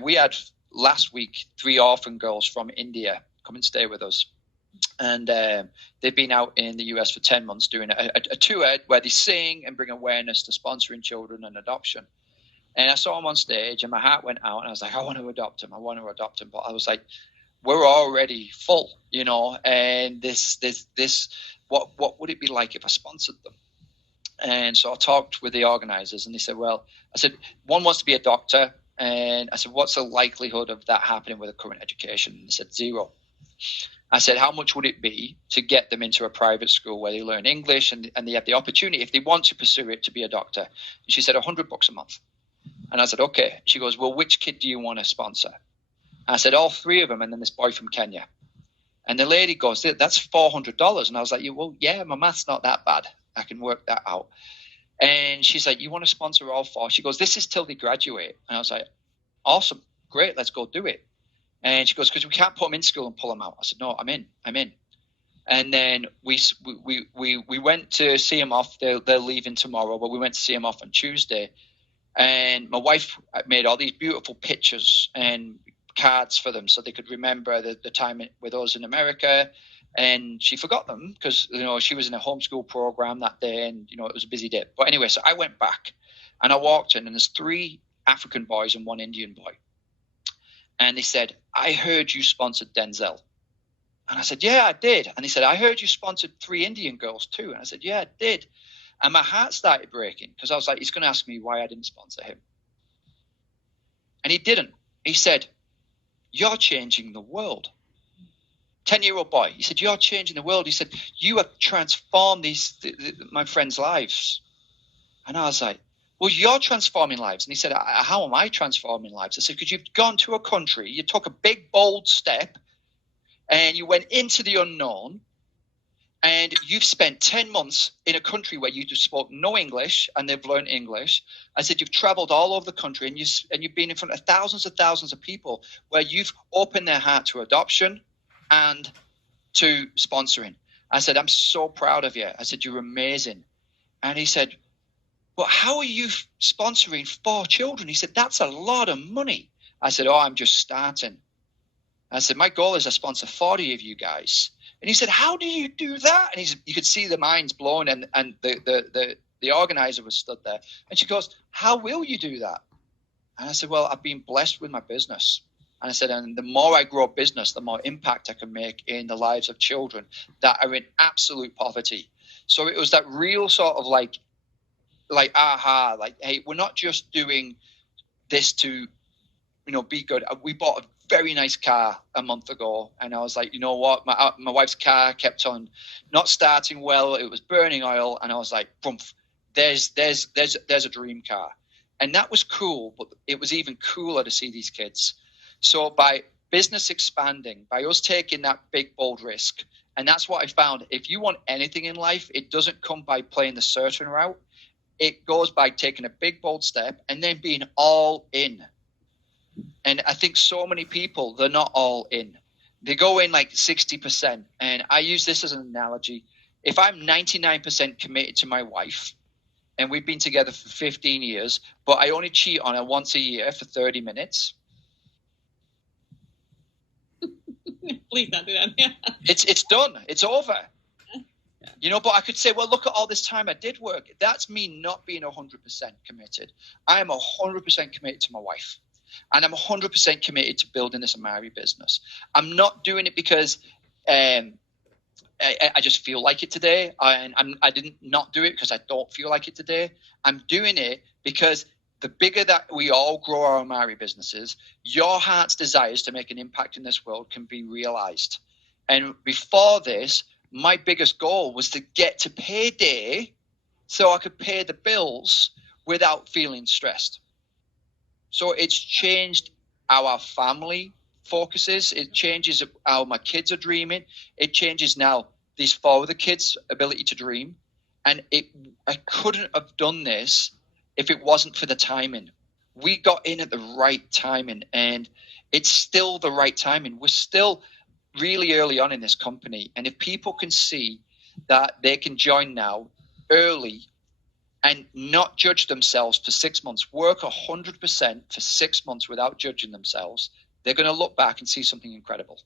We had last week 3 orphan girls from India come and stay with us. And they've been out in the US for 10 months doing a tour where they sing and bring awareness to sponsoring children and adoption. And I saw them on stage and my heart went out and I was like, I want to adopt them. But I was like, we're already full, you know, and what would it be like if I sponsored them? And so I talked with the organizers and they said, well, I said, one wants to be a doctor. And I said, what's the likelihood of that happening with a current education? And they said, 0. I said, how much would it be to get them into a private school where they learn English and they have the opportunity, if they want to pursue it, to be a doctor? And she said, $100 a month. And I said, okay. She goes, well, which kid do you want to sponsor? And I said, all 3 of them, and then this boy from Kenya. And the lady goes, that's $400. And I was like, well, yeah, my math's not that bad. I can work that out. And she's like, you want to sponsor all 4? She goes, this is till they graduate. And I was like, awesome, great, let's go do it. And she goes, because we can't put them in school and pull them out. I said, no, I'm in. And then we went to see them off. They're leaving tomorrow, but we went to see them off on Tuesday. And my wife made all these beautiful pictures and cards for them so they could remember the time with us in America. And she forgot them because, you know, she was in a homeschool program that day and, you know, it was a busy day. But anyway, so I went back and I walked in and there's 3 African boys and 1 Indian boy. And they said, I heard you sponsored Denzel. And I said, yeah, I did. And he said, I heard you sponsored 3 Indian girls too. And I said, yeah, I did. And my heart started breaking because I was like, he's going to ask me why I didn't sponsor him. And he didn't. He said, you're changing the world. 10-year-old boy. He said, you're changing the world. He said, you have transformed my friends' lives. And I was like, well, you're transforming lives. And he said, how am I transforming lives? I said, because you've gone to a country, you took a big, bold step, and you went into the unknown, and you've spent 10 months in a country where you just spoke no English, and they've learned English. I said, you've traveled all over the country, and you've been in front of thousands of people where you've opened their heart to adoption and to sponsoring. I said, I'm so proud of you. I said, you're amazing. And he said, but how are you sponsoring 4 children? He said, that's a lot of money. I said, oh, I'm just starting. I said, my goal is to sponsor 40 of you guys. And he said, how do you do that? And you could see the minds blown, and the organizer was stood there. And she goes, how will you do that? And I said, well, I've been blessed with my business. And I said, and the more I grow business, the more impact I can make in the lives of children that are in absolute poverty. So it was that real sort of like, aha, like, hey, we're not just doing this to, you know, be good. We bought a very nice car a month ago, and I was like, you know what, my wife's car kept on not starting well. It was burning oil, and I was like, boomf, there's a dream car. And that was cool, but it was even cooler to see these kids. So by business expanding, by us taking that big, bold risk, and that's what I found. If you want anything in life, it doesn't come by playing the certain route. It goes by taking a big, bold step and then being all in. And I think so many people, they're not all in. They go in like 60%. And I use this as an analogy. If I'm 99% committed to my wife, and we've been together for 15 years, but I only cheat on her once a year for 30 minutes. Please don't do that. Yeah. It's done. It's over. Yeah. You know, but I could say, well, look at all this time I did work. That's me not being 100% committed. I am 100% committed to my wife. And I'm 100% committed to building this Amari business. I'm not doing it because I just feel like it today. I didn't not do it because I don't feel like it today. I'm doing it because the bigger that we all grow our Amari businesses, your heart's desires to make an impact in this world can be realized. And before this, my biggest goal was to get to payday so I could pay the bills without feeling stressed. So it's changed how our family focuses. It changes how my kids are dreaming. It changes now these 4 other kids' ability to dream. And I couldn't have done this if it wasn't for the timing. We got in at the right timing, and it's still the right timing. We're still really early on in this company. And if people can see that they can join now early and not judge themselves for 6 months, work 100% for 6 months without judging themselves, they're going to look back and see something incredible.